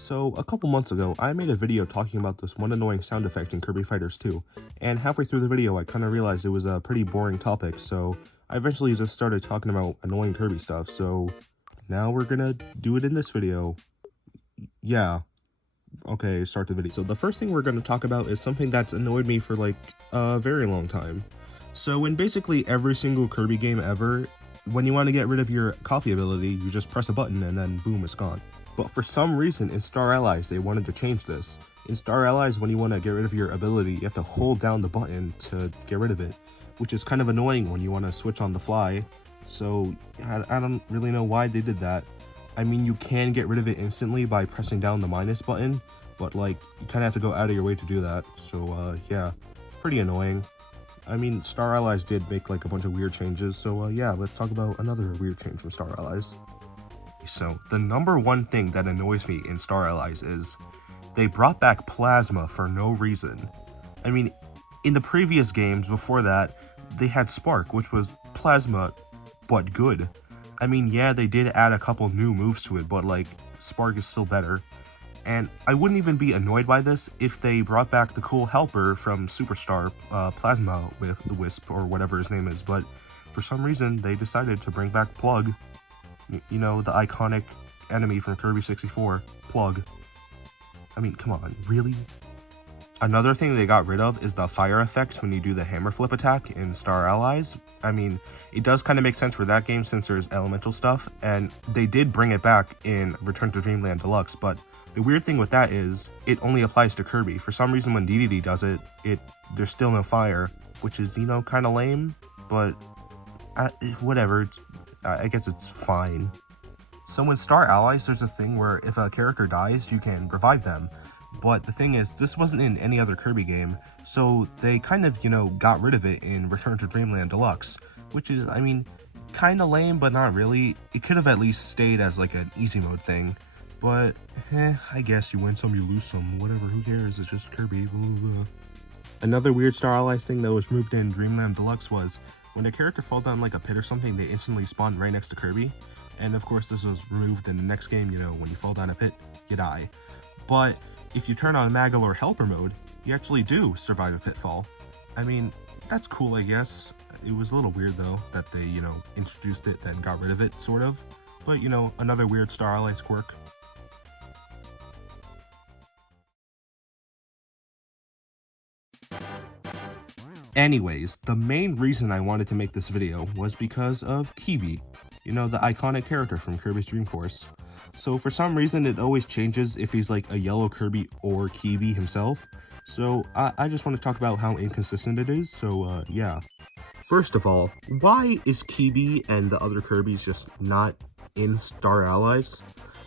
So, a couple months ago, I made a video talking about this one annoying sound effect in Kirby Fighters 2, and halfway through the video I kind of realized it was a pretty boring topic, so I eventually just started talking about annoying Kirby stuff, so now we're gonna do it in this video. Yeah. Okay, start the video. So the first thing we're gonna talk about is something that's annoyed me for like a very long time. So in basically every single Kirby game ever, when you want to get rid of your copy ability, you just press a button and then boom, it's gone. But for some reason in Star Allies, they wanted to change this. In Star Allies, when you want to get rid of your ability, you have to hold down the button to get rid of it, which is kind of annoying when you want to switch on the fly. So I don't really know why they did that. I mean, you can get rid of it instantly by pressing down the minus button, but like, you kind of have to go out of your way to do that. So yeah, pretty annoying. I mean, Star Allies did make like a bunch of weird changes, so yeah, let's talk about another weird change from Star Allies. So, the number one thing that annoys me in Star Allies is they brought back Plasma for no reason. I mean, in the previous games before that, they had Spark, which was Plasma, but good. I mean, yeah, they did add a couple new moves to it, but like, Spark is still better. And I wouldn't even be annoyed by this if they brought back the cool helper from Superstar, Plasma with the Wisp, or whatever his name is, but for some reason, they decided to bring back Plug. You know, the iconic enemy from Kirby 64, Plug. I mean, come on, really? Another thing they got rid of is the fire effect when you do the hammer flip attack in Star Allies. I mean, it does kind of make sense for that game since there's elemental stuff, and they did bring it back in Return to Dreamland Deluxe, but the weird thing with that is it only applies to Kirby. For some reason, when DDD does it, there's still no fire, which is, you know, kind of lame, but whatever. I guess it's fine. So in Star Allies, there's this thing where if a character dies, you can revive them. But the thing is, this wasn't in any other Kirby game, so they kind of, you know, got rid of it in Return to Dreamland Deluxe, which is, I mean, kind of lame, but not really. It could have at least stayed as like an easy mode thing, but I guess you win some, you lose some, whatever, who cares, it's just Kirby, blah, blah, blah. Another weird Star Allies thing that was moved in Dreamland Deluxe was when a character falls down like a pit or something, they instantly spawn right next to Kirby. And of course, this was removed in the next game. You know, when you fall down a pit, you die. But if you turn on Maggle or Helper mode, you actually do survive a pitfall. I mean, that's cool, I guess. It was a little weird, though, that they, you know, introduced it, then got rid of it, sort of. But, you know, another weird Star Allies quirk. Anyways, the main reason I wanted to make this video was because of Kirby, you know, the iconic character from Kirby's Dream Force. So for some reason it always changes if he's like a yellow Kirby or Kirby himself. So I just want to talk about how inconsistent it is, so yeah. First of all, why is Kirby and the other Kirbys just not in Star Allies?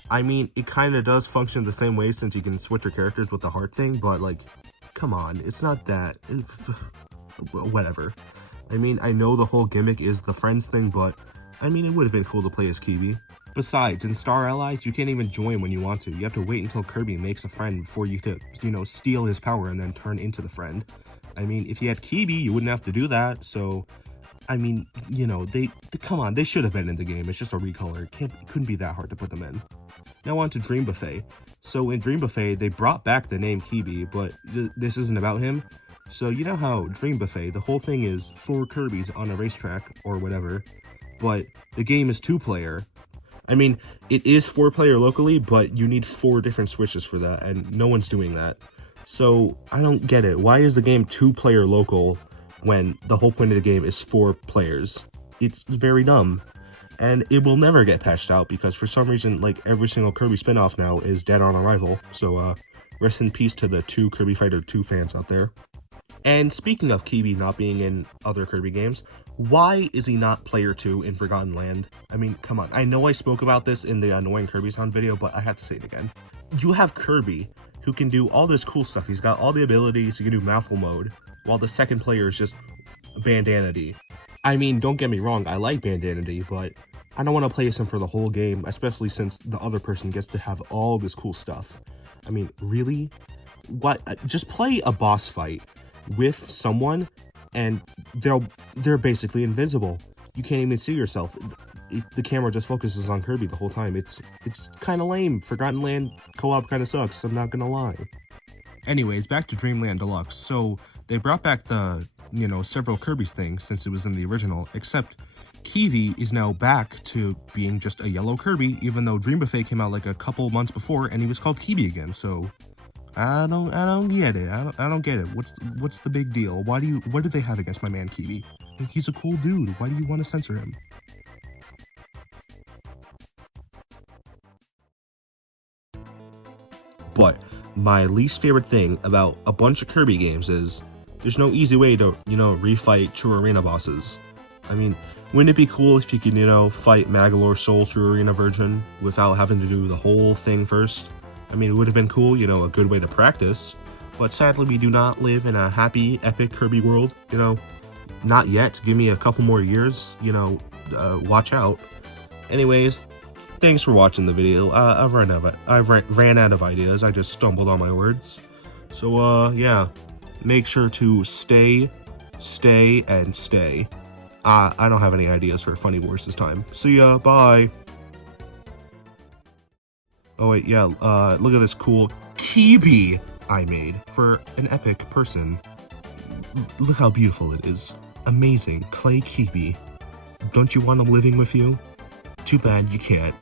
I mean, it kind of does function the same way since you can switch your characters with the heart thing, but like, come on, it's not that. Whatever. I mean, I know the whole gimmick is the friends thing, but I mean, it would have been cool to play as Kirby. Besides, in Star Allies, you can't even join when you want to. You have to wait until Kirby makes a friend before you could, you know, steal his power and then turn into the friend. I mean, if you had Kirby, you wouldn't have to do that, so I mean, you know, they come on, they should have been in the game. It's just a recolor. It couldn't be that hard to put them in. Now on to Dream Buffet. So in Dream Buffet, they brought back the name Kirby, but this isn't about him. So you know how Dream Buffet, the whole thing is 4 Kirbys on a racetrack or whatever, but the game is 2-player. I mean, it is 4-player locally, but you need 4 different switches for that, and no one's doing that. So I don't get it. Why is the game 2-player local when the whole point of the game is 4 players? It's very dumb. And it will never get patched out because for some reason, like, every single Kirby spinoff now is dead on arrival. So rest in peace to the 2 Kirby Fighter 2 fans out there. And speaking of Kirby not being in other Kirby games, why is he not Player 2 in Forgotten Land? I mean, come on. I know I spoke about this in the Annoying Kirby Sound video, but I have to say it again. You have Kirby, who can do all this cool stuff. He's got all the abilities, he can do mouthful mode, while the second player is just Bandanity. I mean, don't get me wrong, I like Bandanity, but I don't want to play as him for the whole game, especially since the other person gets to have all this cool stuff. I mean, really? What? Just play a boss fight with someone and they're basically invincible. You can't even see yourself. the camera just focuses on Kirby the whole time. It's kind of lame. Forgotten Land co-op kind of sucks, I'm not gonna lie. Anyways, back to Dreamland Deluxe. So they brought back the, you know, several Kirby's things since it was in the original, except KEEBY is now back to being just a yellow Kirby, even though Dream Buffet came out like a couple months before and he was called KEEBY again. So I don't get it. I don't get it. What's the big deal? What do they have against my man KEEBY? He's a cool dude. Why do you want to censor him? But my least favorite thing about a bunch of Kirby games is there's no easy way to, you know, refight true arena bosses. I mean, wouldn't it be cool if you could, you know, fight Magolor Soul True Arena version without having to do the whole thing first? I mean, it would have been cool, you know, a good way to practice. But sadly, we do not live in a happy, epic Kirby world, you know. Not yet. Give me a couple more years, you know, watch out. Anyways, thanks for watching the video. I've ran out of ideas. I just stumbled on my words. So, yeah. Make sure to stay, and stay. I don't have any ideas for Funny Wars this time. See ya, bye! Oh wait, yeah, look at this cool KEEBY I made for an epic person. Look how beautiful it is. Amazing, clay KEEBY. Don't you want him living with you? Too bad you can't.